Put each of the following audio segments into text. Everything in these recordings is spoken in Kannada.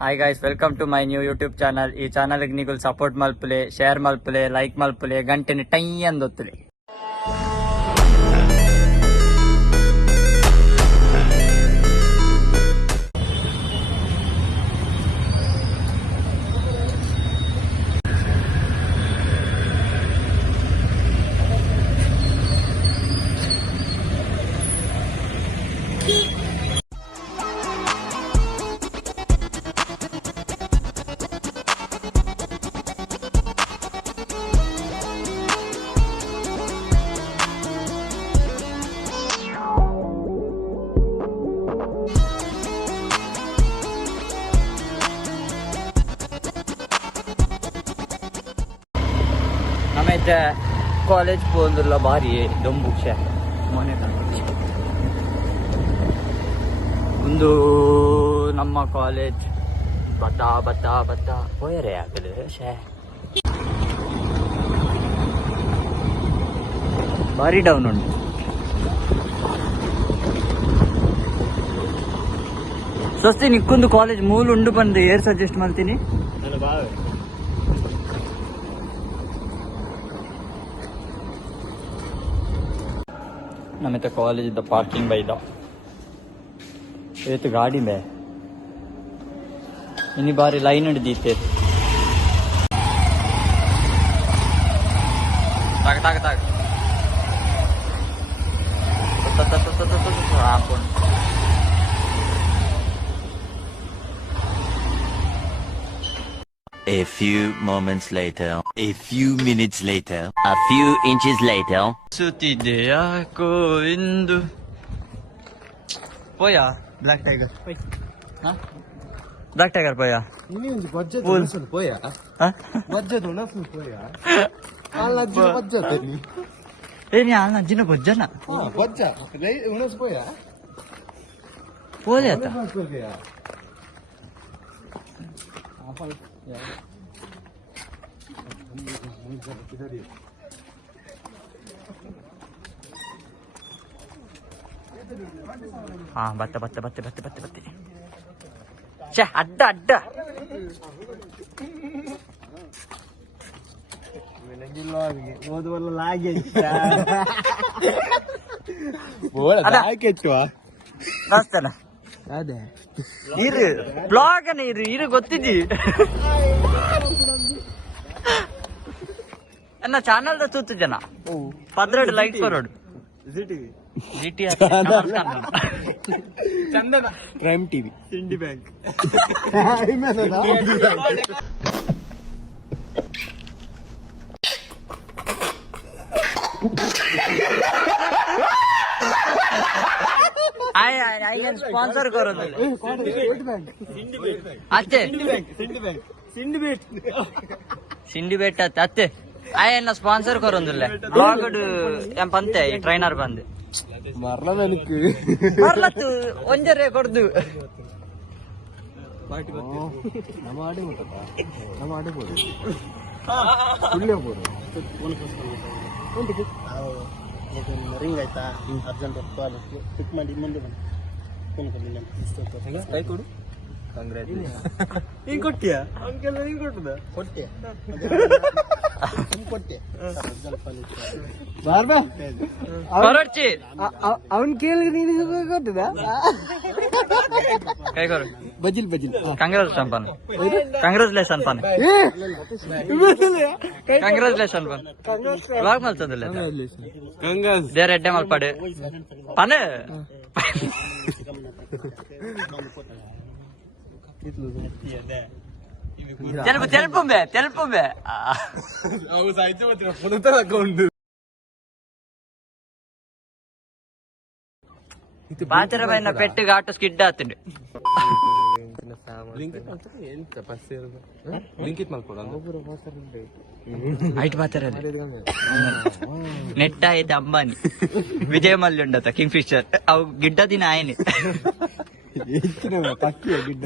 Hi guys, welcome to my new YouTube channel. ಈ ಚಾನಲ್ಗೆ ನೀವು ಸಪೋರ್ಟ್ ಮಲ್ಪಲೆ, ಶೇರ್ ಮಲ್ಪಲೆ, ಲೈಕ್ ಮಲ್ಪಲೆ, ಗಂಟೆನ ಟೈ ಅಂದೊತ್ತಲೆ. ನಮ್ಮೈತೆ ಕಾಲೇಜ್ ಪೋಂದುಲ್ಲ ಬಾರಿ ದೊಂಬುಕ್ಷ ಮೊನ್ನೆ ಒಂದು ನಮ್ಮ ಕಾಲೇಜ್ ಬತ್ತ ಹೋಯರೆ ಆಗಲು ಶೇ ಭಾರಿ ಡೌನ್ ಉಂಟು. ಸ್ವಸ್ತಿ ನಿಕ್ಕೊಂದು ಕಾಲೇಜ್ ಮೂಲ ಉಂಡು ಬಂದು ಏರ್ ಸಜೆಸ್ಟ್ ಮಾಡ್ತೀನಿ. ನಮ್ಮತ್ತೆ ಕಾಲೇಜ್ ಇದ್ದ ಪಾರ್ಕಿಂಗ್ ಬೈದ ಏತು ಗಾಡಿ ಬೇ ಇನಿ ಬಾರಿ ಲೈನ್ ಹಿಡಿದೀತೆ ತಾಗ ಹಾಕೊಂಡು A few moments later, a few minutes later, a few inches later. ಸುತ್ತಿದೆ ಯಾಕೋ ಇಂದು ಪೋಯಾ ಬ್ಲಾಕ್ ಟೈಗರ್ ಬ್ಲಾಕ್ ಟೈಗರ್ ಪೋಯಾ ಏನಿ ಅಣ್ಣ ಅಜ್ಜಿನ ಬೊಜ್ಜನ ಪೋಲೆ ಆತ ಹಾ ಬತ್ತೆ ಛೆ ಅಡ್ಡ ರಾಸ್ತನ ಅದೇ ಇರು ಬ್ಲಾಗ್ ಅನ್ನ ಇರು ಗೊತ್ತಿದ್ದಿ ಅನ್ನ ಚಾನಲ್ ದ ತೂತು ಜನ 12 ಲೈಕ್ ಕೊರೋಡು ಜಿಟಿ ಚಂದನ ಕ್ರೈಮ್ ಟಿವಿ ಸಿಂಡಿ ಬ್ಯಾಂಕ್ स्पॉन्सर करो ಅತ್ತೆ ಸಿಂಡಿಬೇಟ್ ಅತ್ತೆ ಆಯನ್ನ ಸ್ಪಾನ್ಸರ್ ಕೊರೊಂದಿಲ್ಲ ಬ್ಲಾಗ್ ಎಂ ಪಂತೆ ಟ್ರೈನರ್ ಬಂದು ಮರ್ಲತ್ತು ಒಂಜರೆ ಕೊಡ್ದು ರಿಂಗ್ ಆಯ್ತಾ ಅರ್ಜೆಂಟ್ ಪಿಕ್ ಮಾಡಿ ಮುಂದೆ ಕೈ ಕೊಡು ಹಿಂಗ್ ಕೊಟ್ಟಿಯಾ ಅವನ್ಗೆಲ್ಲ ಹಿಂಗ್ ಕೊಟ್ಟದ ಕೊಟ್ಟೆ ಅವನ್ ಕೇಳಿ ನೀನು ಕೊಟ್ಟದ ಕೈ ಕೊಡು ಬಜಿಲ್ ಕಂಗ್ರಾಚುಲೇಷನ್ ಪನ್ ಬ್ಲಾಗ್ ಮಲ್ತದಿಲ್ಲ ದೇರ್ ಎಡ್ಡೆ ಮಲ್ಪಾಡು ಪನ್ తెలుపుంబే బాచరమైన పెట్టి ఘాటు స్కిడ్ అవుతుండే ಐಟ್ ಮಾತಾರ ನೆಟ್ಟ ಐತೆ ಅಂಬಾನಿ ವಿಜಯ ಮಲ್ಯ ಉಂಡತ ಕಿಂಗ್ ಫಿಶರ್ ಅವು ಗಿಡ್ಡ ದಿನ ಆಯ್ನೆ ಗಿಡ್ಡ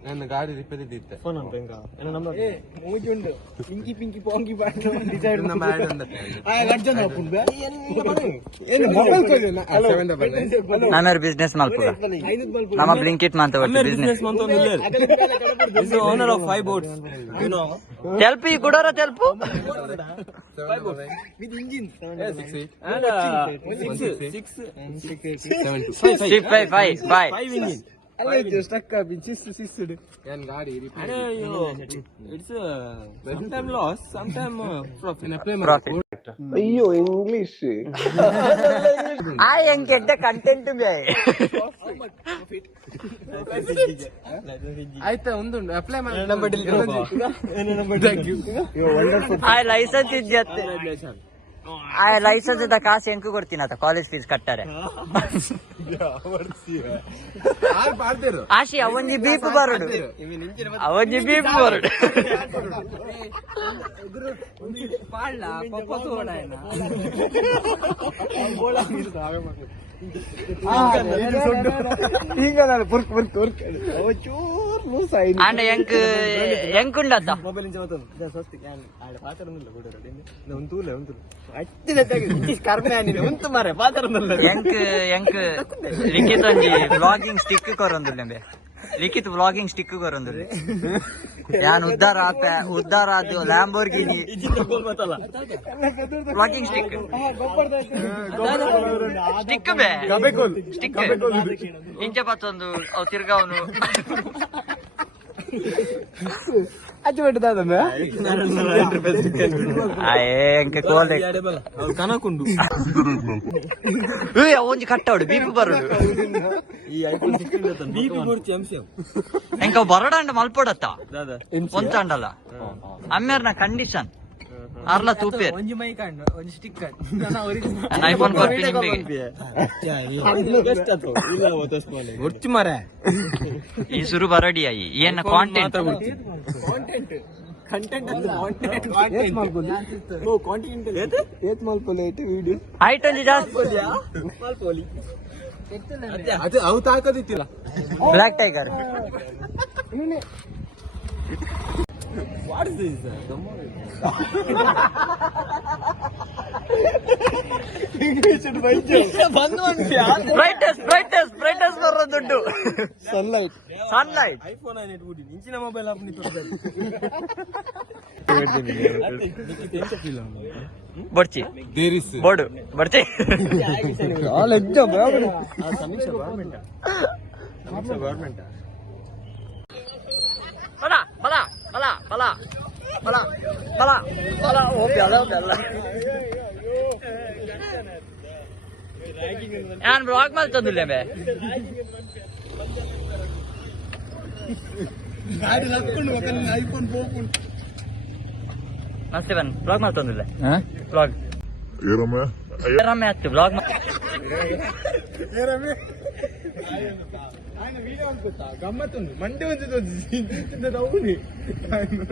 ನನ್ನ ಗಾಡಿ ರಿಪೇರಿ ಇದ್ದಿತ್ತೆ ಫೋನ್ ಅಂತ ಹೆಂಗ ಏನೋ ನಂಬರ್ ಮೂಜುಂಡು ಪಿಂಕಿ ಪಿಂಕಿ ಪಾಂಕಿ ಪಾಂಡು ಡಿಸೈಡ್ ನಮ್ಮ ಆಡ್ ಅಂದ ಅರ್ಜನ್ ಹಾಪುಂಡು ಏನು ಮೊಬೈಲ್ ಕೊಯ್ಲೇನ ನಮ್ಮರ್ ಬಿಸ್ನೆಸ್ ಮಲ್ಪುಗ ನಮ್ಮ ಬ್ಲಿಂಕಿಟ್ ಮಾಂತ business is the owner of 5 boats, you know. ತೆಲ್ಪಿ ಕುಡೋರ ತೆಲ್ಪು With engine. and 5 engine. ಅಲ್ಲ ಇದು ಸ್ಟಕ್ ಆಗಿ ಶಿಸ್ತು ಏನ್ ಗಾಡಿ repair it's sometime loss, sometime profit ಅಯ್ಯೋ ಇಂಗ್ಲಿಷ್ ಆ ಎಂಕೆ ಕಂಟೆಂಟ್ ಬೇ ಆಯ್ತಾ ಒಂದು ಅಪ್ಲೈ ಮಾಡಿ ಆ ಲೈಸೆನ್ಸ್ ಇದ್ಯತ್ತೆ ಆ ಲೈಸೆನ್ಸ್ ಇದ್ದ ಕಾಸು ಹೆಂಕು ಕೊಡ್ತೀನಿ ಆತ ಕಾಲೇಜ್ ಫೀಸ್ ಕಟ್ಟಾರೆ ಯಾರು ಮಾಡ್ತಿರು ಆಶಿ ಅವನ್ಜಿ ಬೀಪ್ ಬರೋಡು ಅವನ್ಜಿ ಬೀಪ್ ಬರೋಡು ಪಾಡ್ಲ ಪಪ್ಪ ತೋಡಾಯನ ಈಗ ನಾನು ಪುರ್ಕ್ ಅವ ಚೂರ್ ಲೂಸ್ ಆಯ್ತು ಅಂಡ್ ಎಂಕುಂಡತ್ತ ಮೊಬೈಲ್ ಇಂಚ ಮಾತಾಡು ಸ್ವಸ್ತಿ ಆಡ ಪಾತರನಿಲ್ಲ ಕೊಡೋರು ಒಂದು ತೂಲೆ ಅತ್ತಿ ಕರ್ಮೆ ಆನಿಲ್ಲ ಒಂದು ಮಾರೆ ಪಾತರನಿಲ್ಲ ಎಂಕ್ ಲಿಖಿತ್ ಒಂಜಿ ವ್ಲಾಗಿಂಗ್ ಸ್ಟಿಕ್ ಕೊರೊಂದುಲ್ಲೆ ಬೇ ಲಿಖಿತ್ ವ್ಲಾಗಿಂಗ್ ಸ್ಟಿಕ್ ಕೊರೊಂದುಲ್ಲೆ ಯಾನ್ ಉದ್ದಾರ ಆದ್ದು ಲ್ಯಾಂಬೋರ್ಗಿನಿ ವ್ಲಾಗಿಂಗ್ ಸ್ಟಿಕ್ ಸ್ಟಿಕ್ ಬೇ ಸ್ಟಿಕ್ ಇಂಚ ಪತ್ತೊಂದು ಅವು ತಿರ್ಗಾವನು ಅಚ್ಚು ಬಿಟ್ಟದ ಎಂಕ ಕೋಲೆ ಕನಕುಂಡು ಒಂಜಿ ಕಟ್ಟವಡು ಬೀಪು ಬರೋಡು ಈ ಐಫೋನ್ 16 ಬೀಪಿ ಕೊಡ್ತಿ ಅಂಶ ಎಂಕ ಬರೋಡಂಡ ಮಲ್ಪೊಡತ್ತ ಒಂಚಂಡಲ್ಲ ಅಮ್ಮೇರ್ನ ಕಂಡೀಷನ್ ಅರ್ಲ ತೂಪೇರ್ ಒಂಜಿ ಮೈ ಕಂಡು ಒಂಜಿ ಸ್ಟಿಕ್ಕರ್ ಐಫೋನ್ ಕೊರ್ಪಿ ನಿಂಬೆಗೆ ಒಚ್ಚು ಮಾರೆ ಈ ಸುರು ಬರಡಿ ಆಯಿ ಏನ ಕಾಂಟೆಂಟ್ ಕಂಟೆಂಟ್ ಅಂತ ಕಾಂಟೆಂಟ್ ಏತ್ ಮಲ್ಪಲೆ ಐತೆ ವಿಡಿಯೋ ಹೈಟ್ ಒಂಜಿ ಜಾಸ್ತಿ ಮಾಲ್ಪೋಲಿ ಅದು ಅವು ತಾಕದಿತ್ತಿಲ್ಲ black tiger what is this brightness ಬರೋ ದುಡ್ಡು ಸನ್ಲೈಟ್ ಐಫೋನ್ ಆಯ್ತು ಇಟ್ಬಿಟ್ಟು ಇಂಚಿನ ಮೊಬೈಲ್ ಆಪ್ ನಿ ಬಡ್ಚಿ ಬೋರ್ಡು ಬಡ್ಚಿ ಆಲ್ ಎಕ್ಸಾಮ್ ಸಮೀಕ್ಷೆ ಗವರ್ಮೆಂಟ್ ಬಲ ಓ ಬೆಲ್ಲ ನಾನು ಬ್ಲಾಗ್ ಮಾಡ್ತಂದಿಲ್ಲ ಬೇ ಗಾಡಿ ನಡ್ಕೊಂಡು ಹೋಗ್ತಾನೆ ಐಫೋನ್ ಹೋಗ್ಕೊಂಡು ನಮಸ್ತೆ ಬನ್ ಬ್ಲಾಗ್ ಮಾಡ್ತಂದಿಲ್ಲ ಬ್ಲಾಗ್ ರಮ್ಮೆ ಹತ್ತು ಬ್ಲಾಗ್ ಗಮ್ಮತ್ತೊಂದು ಮಂಡೆ ಒಂದು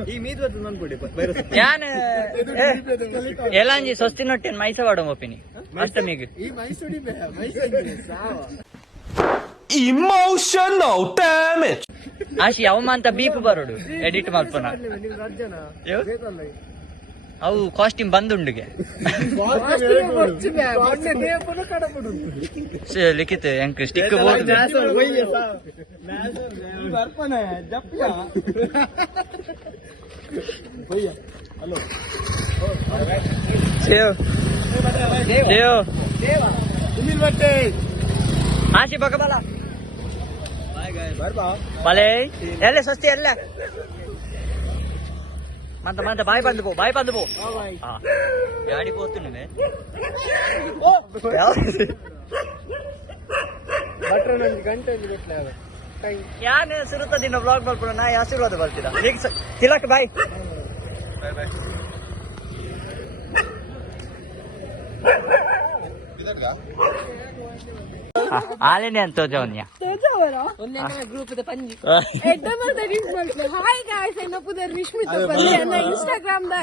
ಈ ಮೀದ್ ಬರ್ತದೆ ಅನ್ಕೊಡಿ ಯಾನ್ ಎಲ್ಲಂಜಿ ಸ್ವಸ್ತಿ ನೊಟ್ಟೆನ್ ಮೈಸವಾಡ ಮೋಪಿನಿ ಅಷ್ಟಮಿಗೆ ಈ ಮೈಸೂಡಿ ಮೈಸೂಡಿ Emotional damage. ಆಶಿ ಅವಮ ಅಂತ ಬೀಪ್ ಬರೋಡು ಎಡಿಟ್ ಮಲ್ಪನ ಅವು ಕಾಸ್ಟ್ಯೂಮ್ ಬಂದುಂಡಿಗೆ ಲಿಖಿತ್ ಎಂಕ್ ಸ್ಟಿಕ್ ಬೋರ್ಡ್ ಆಶಿ ಬಗಬಲ ಬಲೆ ಎಲ್ಲ ಸ್ವಸ್ತಿ ಎಲ್ಲ ಮಂತ ಬಾಯ್ ಬಂದು ಪೋ ಗಾಡಿ పోతున్నానే ಯಾನ್ ಸುರುತ್ತ ದಿನ ಬ್ಲಾಗ್ ಮಾಡ್ಬಿಡ ನಾ ಆಶೀರ್ವಾದ ಬರ್ತೀರಾ ತಿಲಕ್ ಬಾಯ್ ಆಲೇನೆ ಅಂತ ತೋಜವನ್ಯ ಗ್ರೂಪ್ ಪಂಜಿ ಹಾಯ್ ಗಾಯ್ಸ್ ಎನ್ನ ಪುದರ್ ರಿಶ್ಮಿತ ಪಲ್ಲಿ ಎನ್ನ ಇನ್ಸ್ಟಾಗ್ರಾಮ್ ದ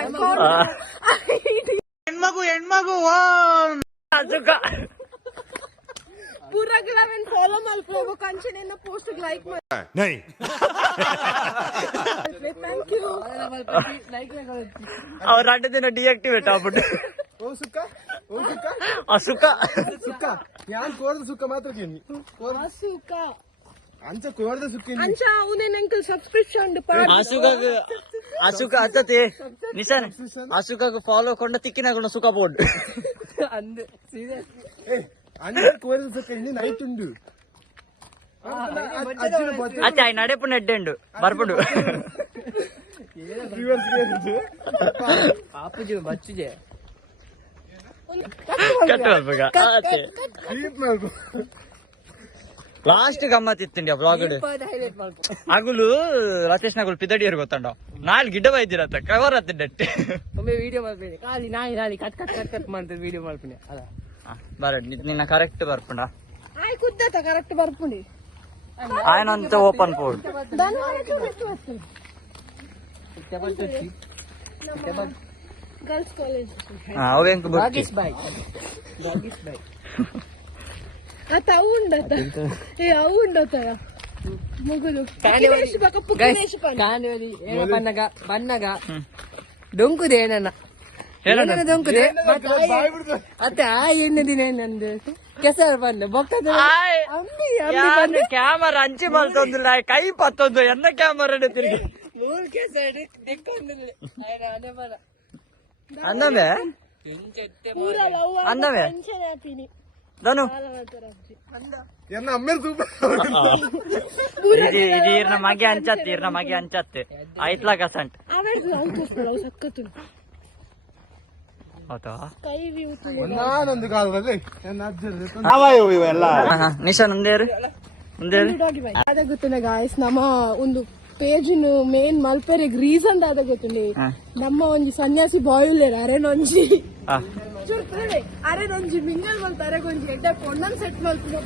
ಹೆಣ್ಮಗು ಪೂರಾ ಗ್ರಾಮ್ ಫಾಲೋ ಮಲ್ಪೋ ಕಂಚನೆ ಪೋಸ್ಟ್ ಲೈಕ್ Thank you. ಅವ್ರ ಅಡ್ಡ ದಿನ ಡಿಆಕ್ಟಿವೇಟ್ ಆಗ್ಬಿಟ್ಟು ಓ ಸುಕ್ಕ ಓ ಸುಕ್ಕ ಆ ಸುಖ ಸುಕ್ಕ ಯಾನ್ ಕೋರ್ದ ಸುಕ್ಕ ಮಾತ್ರ ಕೇಳಿ Asuka. ಅಂಚ ಕೋರ್ದ ಸುಕ್ಕ ಇಲ್ಲಿ. Ancha, unen uncle subscription ಅಸುಖ ಹತ್ತತಿ ನಿಶಾನ್ ಅಸುಖಾಗ ಫಾಲೋ ಕೊಂಡ ತಿಕ್ಕಿನಾಗ ಸುಖ ಬೋರ್ಡ್ ಏ ಅಂಚ ಕೋರ್ದ ಸುಕ್ಕ ಇಲ್ಲಿ ನೈಟ್ ಉಂಡು ಅಚ್ಚ ಆಯ್ ನಡೆಪು ನೆಡ್ಡೆಂಡು ಬರ್ಪುಡು ಕಟ್ಟು ಬರ್ಬೇಕ ಲಾಸ್ಟ್ ಗಮ್ಮತ್ ಇತ್ತಿಂಡಿ ಬ್ಲಾಗ್ ಅಗುಲು ರಾಕೇಶ್ ನಗುಲು ಪಿದಡಿಯರ್ ಗೊತ್ತಂಡ ನಾಲ್ ಗಿಡ ಬೈದಿರತ್ತ ಕವರ್ ಹತ್ತ ಡಟ್ಟೆ ಒಮ್ಮೆ ವಿಡಿಯೋ ಮಾಡ್ತೀನಿ ಖಾಲಿ ನಾಯಿ ಕಟ್ ಕಟ್ ಕಟ್ ಕಟ್ ಮಾಡ್ತೀನಿ ವಿಡಿಯೋ ಮಾಡ್ತೀನಿ ಅಲ್ಲ ಬರ ನಿನ್ನ ಕರೆಕ್ಟ್ ಬರ್ಪುಂಡ Ay, kuddata correct barpundi. ఆయనంత ఓపెన్ పోడ్ Dani girls college. అవేంక book Doggies bike. Ata undata. Undata. Mugulu. Kineshi baka pukineshi pan. ಕಾಣುವಲ್ಲಿ ಏನೋ ಬಣ್ಣಗ ಡೊಂಕುದೆ ಏನನ್ನ ಏನನ್ನ? ಡೊಂಕುದೆ ಅತ್ತೆ ಆ ಎಣ್ಣೆ ದಿನ ನಂದು ಕೆಸರು ಬಂದು ಬೊಕ್ಕದ ಅಮ್ಮಿ ಕ್ಯಾಮರಾ ಅಂಚಿ ಮಲ್ತೊಂದಿಲ್ಲ ಕೈ ಪತ್ತೊಂದು ಎನ್ನ ಕ್ಯಾಮರಾ ತಿರುಗಿ ಮೂರು ಕೆಸರು ದಿಕ್ಕೊಂಡು ಅದೇ ಬರ ಅಂದಮೆ Pura love. ಅಂದಮೆ Tension happy. ಧನು ಎನ್ನ ಅಮ್ಮೇರ್ ಸೂಪರ್ ఇది ఈర్న మగి అంచత్తి ఈర్న మగి అంచత్తి ఐట్లా కసంట్ Average uncles love sakkatu. అవుతా Kai view tu. ನಾನೊಂದು ಕಾಲದಲ್ಲಿ ನನ್ನ ಅಜ್ಜ ನಿಶಾನ್ ಒಂದೇರು ಒಂದೇರು ಅದಾಗುತ್ತದೆ ಗಾಯ್ಸ್ ನಮ್ಮ ಒಂದು ಪೇಜ್ ಮೇನ್ ಮಲ್ಪೆರಿಗೆ ರೀಸನ್ ಅದಾಗುತ್ತದೆ ನಮ್ಮ ಒಂಜಿ ಸನ್ಯಾಸಿ ಬಾಯುಲೇರ್ ಅರೆನೊಂಜಿ ಚುರ್ತದೆ ಅರೆನೊಂಜಿ ಮಿಂಗಲ್ ಮಲ್ತ ಅರೆಗೊಂಜಿ ಎಡ್ಡ ಪೊಣ್ಣನ್ ಸೆಟ್ ಮಲ್ಪು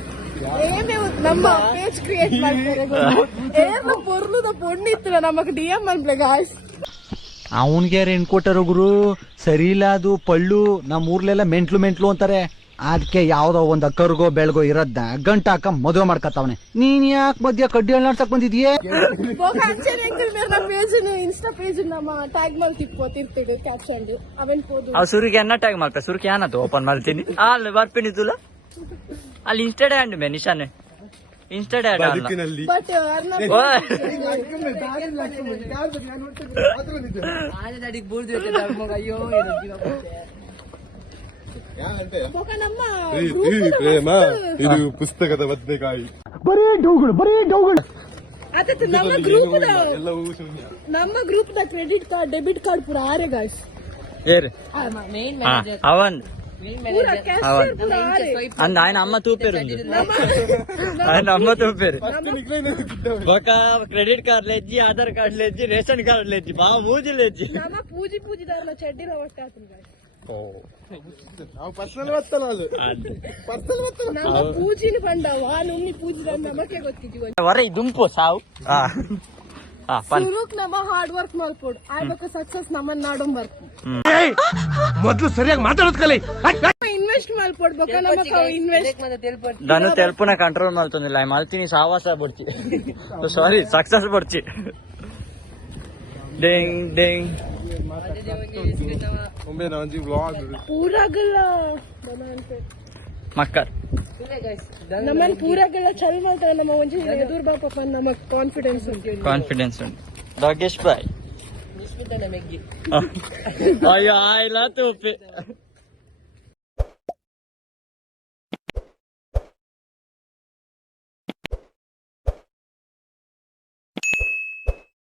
ಏಮೇ ನಮ್ಮ ಪೇಜ್ ಕ್ರಿಯೇಟ್ ಮಾಡ್ತಾರೆ ಏಮ ಪೊರ್ಲುದ ಪೊಣ್ಣಿತ್ತು ನಮಕ್ ಡಿಎಂ ಮಲ್ಪೆ ಗಾಯ್ಸ್ ಅವನ್ಗೆ ಏನ್ ಕೊಟ್ಟಾರ ಗುರು ಸರಿ ಇಲ್ಲ ಅದು ಪಳ್ಳು ನಮ್ಮ ಊರ್ಲೆಲ್ಲ ಮೆಂಟ್ಲು ಅಂತಾರೆ ಅದಕ್ಕೆ ಯಾವ್ದೋ ಒಂದ್ ಅಕ್ಕರ್ಗೋ ಬೆಳ್ಗೋ ಇರೋದ್ನ ಗಂಟ ಹಾಕ ಮದುವೆ ಮಾಡ್ಕತ್ತವನೆ ನೀನ್ ಯಾಕೆ ಮಧ್ಯ ಕಡ್ಡಿ ನಡ್ಸಕ್ ಬಂದಿದ್ಯೆ ನಮ್ಮ ಪೇಜ್ ಇನ್ಸ್ಟಾ ಪೇಜ್ ನಮ್ಮ ಟ್ಯಾಗ್ ಮಾಡಿ ತಿರ್ತಿಡು ಕ್ಯಾಪ್ಷನ್ ಅವನ್ ಹೋದು ಅವ್ ಸುರಿಗೆ ಎನ್ನ ಟ್ಯಾಗ್ ಮಾಡ್ತಾ ಸುರಿಗೆ ಏನದು ಓಪನ್ ಮಾಡ್ತೀನಿ ಅಲ್ಲಿ ಬರ್ಪಿನಿ ತುಲ ಅಲ್ಲಿ ಇನ್ಸ್ಟೆಡ್ ಹ್ಯಾಂಡ್ ಮೇ ನಿಶಾನೆ ಇನ್ಸ್ಟೆಡ್ ಹ್ಯಾಂಡ್ ಅಲ್ಲ ಬಟ್ ಆನೆ ಅಡಿಗೆ ಬೂರ್ದು ಮಗ ಅಯ್ಯೋ ನಮ್ಮ ಇದು ಪುಸ್ತಕದ ಬದನೆಕಾಯಿ ಅದಕ್ಕೆ ನಮ್ಮ ಗ್ರೂಪ್ ಎಲ್ಲವೂ ಶೂನ್ಯ ನಮ್ಮ group the credit card debit card ಪೂರ ಆರೆ ಗಾಯ್ಸ್ ಏರು ಮೇನ್ ಅವನ್ ಪೂರ ಕ್ಯಾಶಿಯರ್ ಪೂರ ಆರೆ ಅಂದ ఆయన అమ్మ తూపేరు ఆయన అమ్మ తూపేరు ఒక క్రెడిట్ కార్డ్ లేచి ఆధార్ కార్డ్ లేచి రేషన్ కార్డ్ లేచి బాగా మూజీ లేచి ನಮ್ಮ ಪೂಜಿ ದಾರ್ನ ಚಡ್ಡಿನ ಒಟ್ಟೆ ಆತನ ಗಾಯ್ಸ್ ನಾವು ಪರ್ಸನಲ್ ಬತ್ತಲ್ಲ ಅದು ಪರ್ಸನಲ್ ಬತ್ತಲ್ಲ ನಮ್ಮ ಪೂಜಿನ ಬಂದವ ನುಮ್ಮಿ ಪೂಜಿದ ನಮಕ್ಕೆ ಗೊತ್ತಿದ್ದೀವಿ వరే దుంపు సావు ಸುರುಕ್ ನಮ್ಮ ಹಾರ್ಡ್ ವರ್ಕ್ ಮಾಡ್ಕೊಡು ಆಗ್ಬೇಕು ಸಕ್ಸಸ್ ನಮ್ಮನ್ನ ನಾಡಂ ಬರ್ತು ಮೊದ್ಲು ಸರಿಯಾಗಿ ಮಾತಾಡೋದ್ ಕಲಿ ಇನ್ವೆಸ್ಟ್ ಮಾಡ್ಕೊಡ್ಬೇಕು ನಮಗ ಇನ್ವೆಸ್ಟ್ దాన్ని తెలుపున కంట్రోల్ మలుతుంది మల్తిని సావాస బొడిచి సారీ సక్సెస్ బొడిచి డింగ్ డింగ్ ಒಮ್ಮೆ ನಾವಂಜಿ ವ್ಲಾಗ್ ಪೂರಾಗಲ್ಲ ಮಕ್ಕರ್ ನಮ್ಮನ್ ಪೂರಾಗಲ್ಲ ಚಲ್ ಮಾಡ್ತಾರೆ ನಮ್ಮ ಒಂಜಿ ಎದುರು ಬಾಪಪ್ಪ ನಮ್ಮ ಕಾನ್ಫಿಡೆನ್ಸ್ ಉಂಟು ಕಾನ್ಫಿಡೆನ್ಸ್ ಉಂಟು ರಾಕೇಶ್ ಬಾಯ್ ಅಯ್ಯೋ ಆಯ್ಲಾ ತೂಪಿ